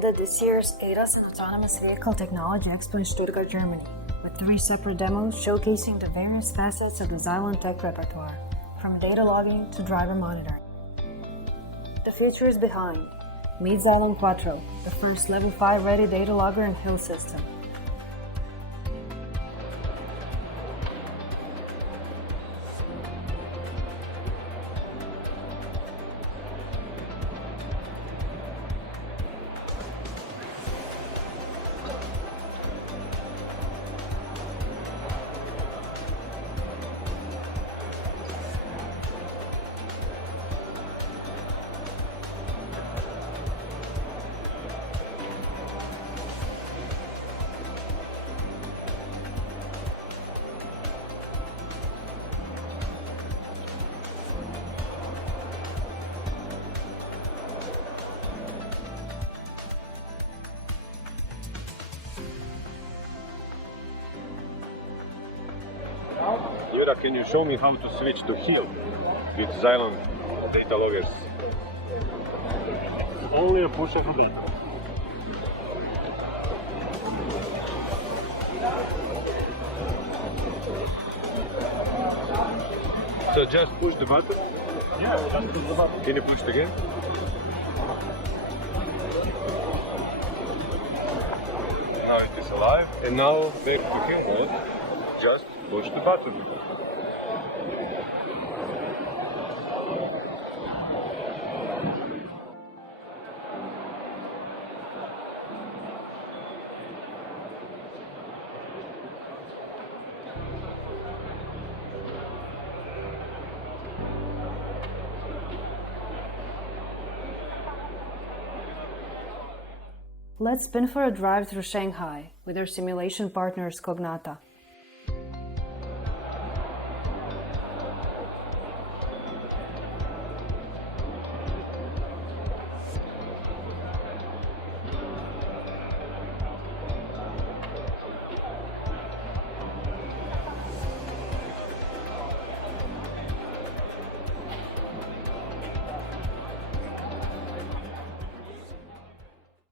attended this year's ADAS and Autonomous Vehicle Technology Expo in Stuttgart, Germany, with 3 separate demos showcasing the various facets of the XYLON tech repertoire, from data logging to driver monitoring. The future is behind. Meet XYLON QUATTRO, the first Level 5 ready Data Logger and HIL system. Jura, can you show me how to switch to HIL with XYLON data loggers? Only a push of a button. So just push the button. Yeah, just push the button. Can you push it again? Now it is alive. And now back to HIL mode. Just push the button. Let's spin for a drive through Shanghai with our simulation partners Cognata.